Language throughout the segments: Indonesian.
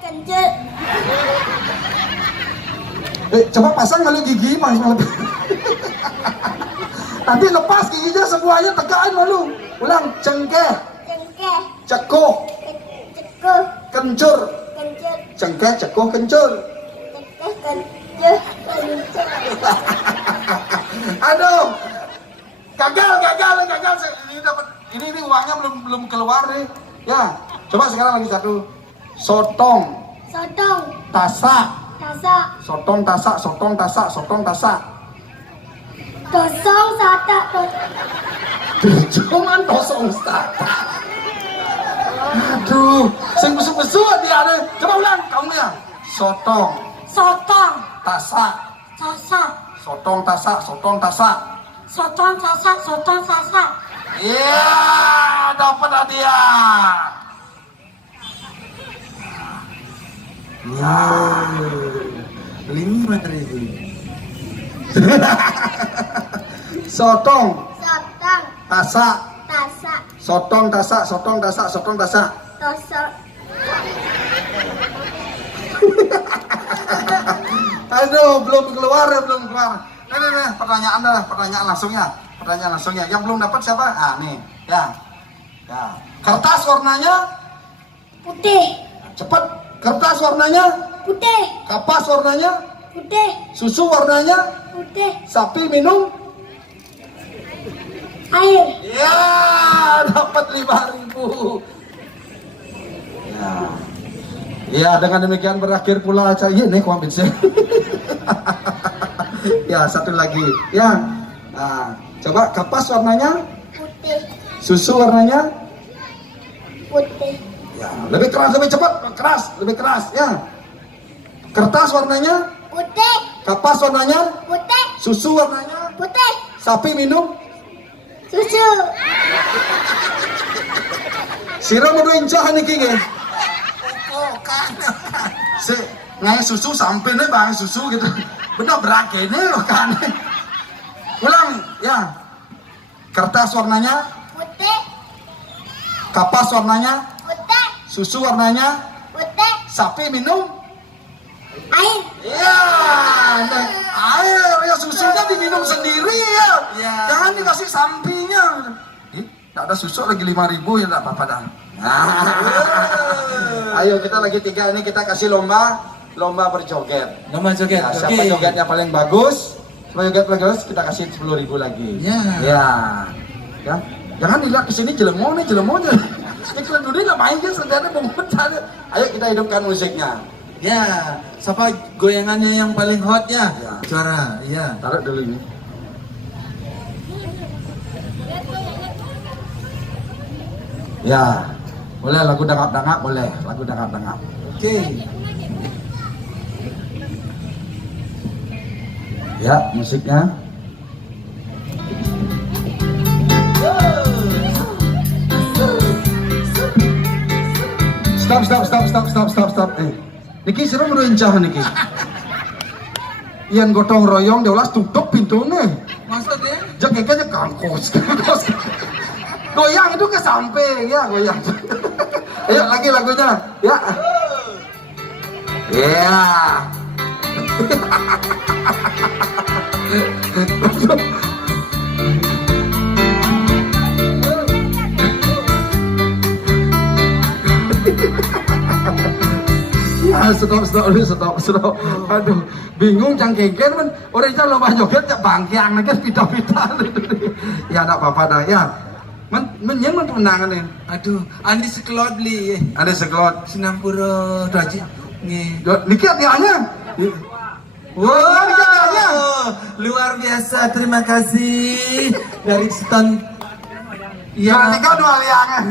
kencet. Coba pasang malu gigi mas. Nanti lepas giginya semuanya tegain malu. Ulang, cengkeh, Cengkeh. cekuh, Cekuh. kencur. Kencet. Cengkeh, cekuh, kencur. Cengkeh. Kencet. Kencet. Aduh, gagal. Ini uangnya belum keluar nih. Ya, coba sekarang lagi satu. Sotong, Sotong. tasak, Tasak. sotong tasak. Tosong satak. Cuman tosong tasak. Aduh, sing besu dia deh. Coba ulang, kamu ya. Sotong, Sotong. tasak, Sasak. sotong tasak. Sotong sasak. Sotong sasak. Iya, dapat hadiah. Wow, 5.000. Sotong, Sotong. tasak, Tasak. sotong tasak. Tosok. Aduh, belum keluar. Nih, pertanyaan langsungnya. Yang belum dapat siapa? Ah, nih, ya. Kertas warnanya Putih. cepet. Kertas warnanya, Putih. kapas warnanya, Putih. susu warnanya, Putih. sapi minum. Air. Ya, dapat 5.000. Ya, dengan demikian berakhir pula acara ini kuamin sih. Ya, satu lagi. Ya. Nah, coba kapas warnanya, Putih. susu warnanya. Putih. Ya, lebih keras, lebih keras, ya. Kertas warnanya, Putih. kapas warnanya, Putih. susu warnanya, Putih. sapi minum. Susu. Sira mau incah niki nggih. Oh, kan. Ngai susu sampai nih bang susu gitu. Bener berak ini loh kan. Ulang, ya. Kertas warnanya, Putih. kapas warnanya, Putih. susu warnanya, Putih. sapi minum. Air. Iya, air ya susunya diminum sendiri ya. Jangan dikasih sampingnya. Tidak ada susu lagi 5.000 ya, tidak apa-apa dah. Ayo kita lagi 3 ini kita kasih lomba berjoget. Lomba joget. Ya, siapa jogetnya paling bagus? Siapa joget paling bagus kita kasih 10.000 lagi. Ya. Jangan dilihat ke sini jelemo nih. Kita dulu nggak main kan sebenarnya pemutar. Ayo kita hidupkan musiknya. Ya, siapa goyangannya yang paling hot ya? Ya. Juara, ya. Taruh dulu ini. Ya, boleh lagu dangap-dangap boleh, lagu dangap-dangap. Oke. Ya, musiknya. Stop. Niki sira meruncah niki. Iyan gotong royong deulas tutup pintunya. Maksudnya? Jakeknya kangkos. Goyang itu ke samping ya, goyang. Ayo lagi lagunya. Ya. Ya. Stop. Aduh, bingung cangkengken men. Orang itu lomba joget ya bangkiang kan pita-pita. Ya enggak apa-apa dah ya. Yang menangan nih. Aduh, Andi sekelot beli. Ada sekelot. Sinampura Raji. Nge. Niki hadiahnya. Wah, niki hadiahnya. Luar biasa, terima kasih dari Stan. Ya, niki dua liangan.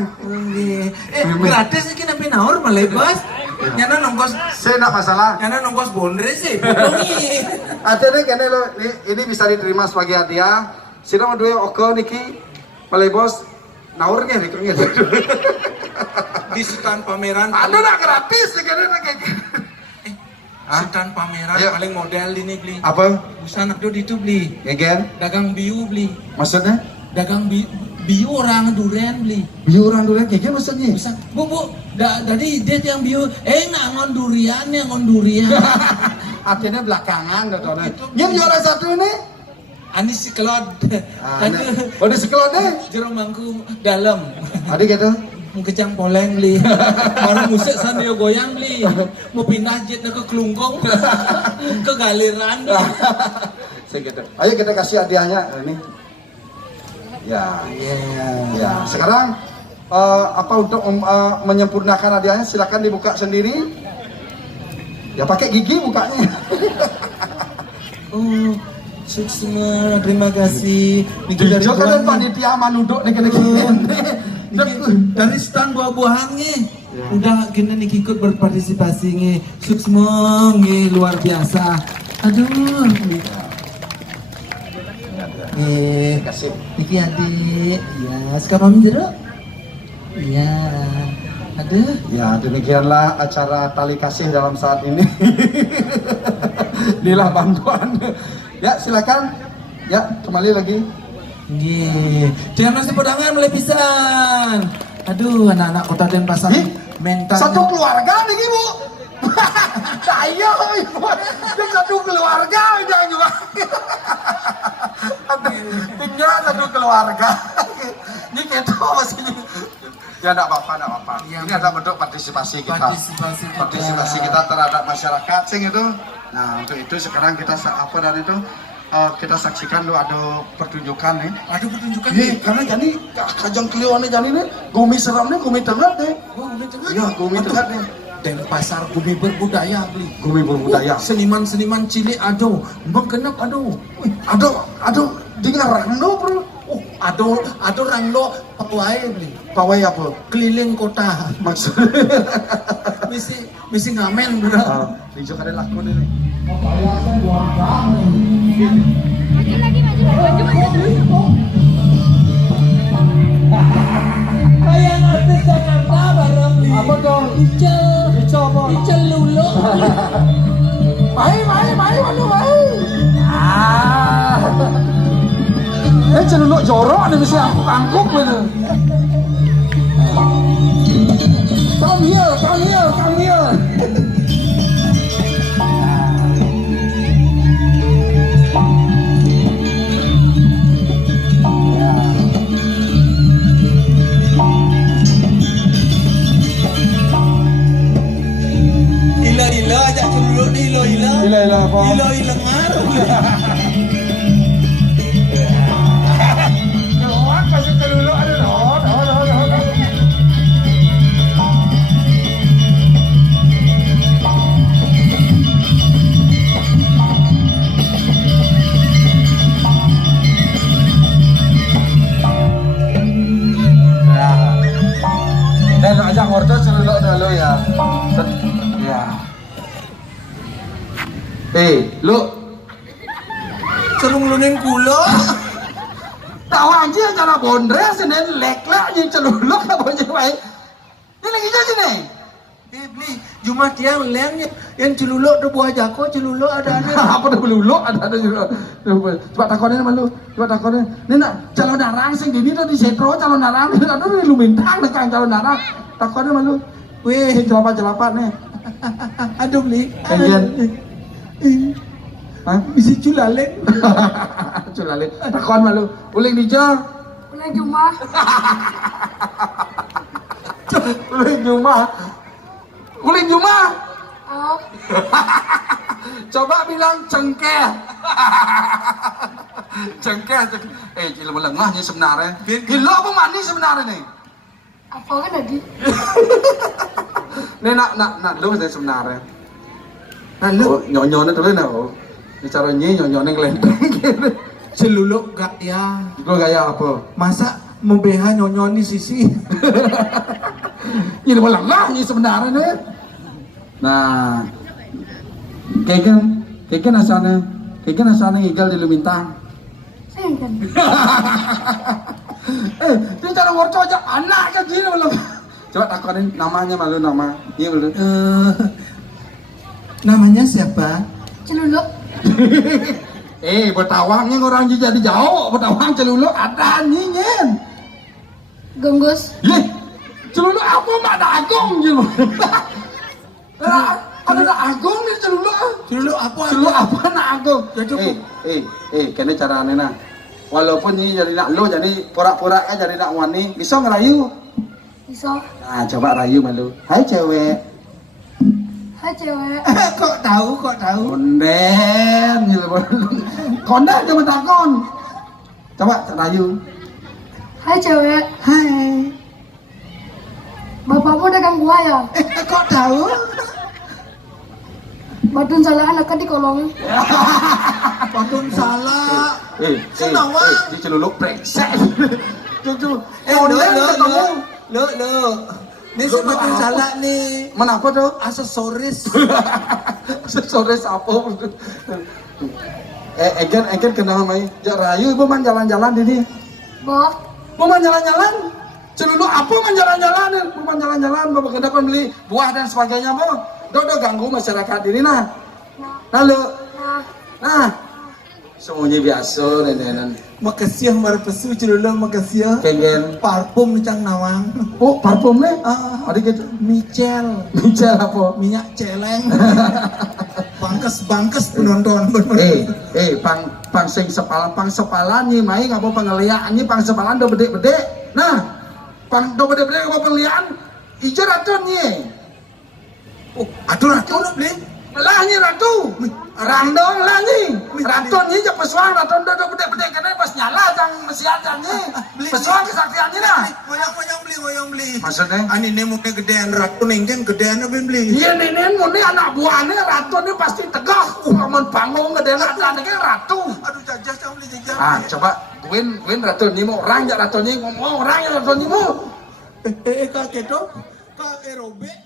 Gratis ini nampi naur malai bos. Nyana nongkos, Saya enggak masalah. nyana nongkos bondre sih. Bohongi. Akhirnya kene lo ini bisa diterima sebagai hadiah. Sira mau duwe oke niki. Malai bos naurnya nih kayaknya. Di Sultan pameran. Aduh lah gratis ya kene kayak. Sultan pameran Ayo. paling model ini beli. Apa? Busana do itu beli. Ngegen? Dagang biu beli. Maksudnya? Dagang biu orang durian beli. Biu orang durian kayak gimana maksudnya? Bisa, bu, dari dia yang biu, ngon durian, ngon durian. Artinya belakangan gitu. Gitu. Yang juara satu ini? Ani si kelod. Oh di sekolah deh. Jeruk mangku dalam. Adik gitu. Kejang poleng beli. Baru musik sandio goyang beli. Mau pindah jet ke Kelungkong. Ke Galiran. Segitu. Ayo kita kasih hadiahnya ini. Ya. Ya. Sekarang apa untuk menyempurnakan hadiahnya silakan dibuka sendiri. Ya pakai gigi bukanya. Oh, sukses, terima kasih. Niki dari Jangan panitia manuduk nih kena dari stand buah-buahannya. Udah gini nih ikut berpartisipasi nih. Sukses nih luar biasa. Aduh. kasih. Niki adik. Ya, sekarang jeruk. Ya. Aduh. Ya demikianlah acara tali kasih dalam saat ini. Inilah bantuan. Ya silakan. Ya kembali lagi. Nggih. Jangan nasi pedangan mulai pisan. Aduh, anak-anak Kota Denpasar mental. Satu keluarga nih ibu. Ayo ibu. Yang satu keluarga jangan juga. Tinggal satu keluarga. Ini kita masih. Ya enggak apa-apa. Ini ada bentuk partisipasi kita. Partisipasi kita terhadap masyarakat sing itu. Nah, untuk itu sekarang kita apa dan itu kita saksikan dulu ada pertunjukan nih. Ada pertunjukan Iya, karena jadi kajang keliuan nih jadi nih, gumi seram nih, gumi tengah deh. Oh, gumi tengah. Iya, gumi tengah nih. Denpasar gumi berbudaya beli. Gumi berbudaya. Seniman-seniman cilik aduh, menggenap aduh. Aduh, dengar rando bro. Oh, aduh ranglo pawai beli. Pawai apa? Keliling kota. Maksudnya? misi ngamen bro. Dijuk ada laku nih. Kayak artis Jakarta bareng beli. Apa dong? Icel apa? Icel lulu. Mai, waduh, mai. Celuluk jorok nih mesti angkuk gitu. Come here. Ila ajak celuluk di ila. Ila apa? Ila ngaruh. Kasih celuluk ada no. Dan ajak ngorto celuluk dulu ya. Ya. Lu Celung-lungin kulo. tahu aja cara bondre senen lekla yang celuluk apa aja baik. Ini lagi aja nih. Beli cuma dia lengnya yang celuluk tu buah jako celuluk ada. Apa dah celuluk ada juga. Coba takonin sama lu. Coba takonin. Ini nak calon darang sing dini tuh di setro calon darang. Aduh lu mintang nekang calon darang. Takonin sama lu. Wih, jelapan nih. Aduh beli. Kajian. Hah? Bisa culaleng. Culale. Takon malu. Uling dijang. Udah Jumah. Uling Jumah. Uling Jumah. Oh, Coba bilang cengkeh. Cengkeh. Gila melengahnya sebenarnya. Gila apa mandi sebenarnya nih? apa kan tadi? Nih nak lu sebenarnya. Nah lu Nyonyonya tuh nih. Ini caranya nyonyoknya ngelendeng gitu. celuluk gak ya? Gue gaya apa? Masa mau BH nyonyon di sisi? Ini melengahnya sebenarnya nih. Nah, kayaknya nasanya igal di Lumintang. Kan. Ini cara worco aja anak kan gini belum. Coba takonin namanya malu nama. Iya belum. Namanya siapa? Celuluk. Betawangnya orang jadi jauh. Betawang celuluk ada nyinyir. Genggus. Ye, celulu apa mak ada agung je lu. Ada agung ni celulu. Celulu apa? Celulu apa nak agung? Ya cukup. Kena cara ni nah. Walaupun ni jadi nak lo jadi pura-pura jadi nak wani, bisa ngerayu. Bisa. Nah, coba rayu malu. Hai cewek. Hai cewek. Kok tahu? Konden gitu. Konden cuma takon. Coba rayu. Hai cewek. Hai. Bapakmu dagang buah ya? Kok tahu? Badun salah anak kan di kolong. Padahal salah. Senawang. Di celuluk brengsek. Cucu. Lo. Lo. Ini semakin salah nih. Mana apa tuh? Aksesoris. Sore sapo. Egen kenal mai. Ya rayu ibu man jalan-jalan di sini. Bok. Mau jalan-jalan? Celulu apa man jalan-jalan? Mau jalan-jalan, bapak kenapa beli buah dan sebagainya, mau? Dodo ganggu masyarakat ini nah. Lalu, nah, semuanya biasa nenek. Makasih mar pesu celulu makasih. Kengen. Parfum cang nawang. Oh, parfum nih? Ada gitu. Micel apa? minyak celeng. Bangkes penonton bener. Pang sepalan nih mai ngapa pengeliaan nih pang sepalan do bede-bede. Nah, pang do bede-bede ngapa pengeliaan? Ijo racun nih. Oh, aduh racun lo beli. Lah nih ratu. Randong lah nih. Racun nih je pesuang racun do bede-bede kena pas nyala jang mesian jang nih. Pesuang kesaktian nih nah. Ngoyong beli. Maksudnya? Ani mungkin gedean racun ingin gedean apa beli? Iya nenek murni anak buahnya ratu nih pasti tegak. Lamun panggung gedean ratu. Aduh jajah cang beli jajah. Coba Gwen ratu nih mau orang ya ratu nih ngomong orang ya ratu nih mau. Kak Kedo, Kak Robek.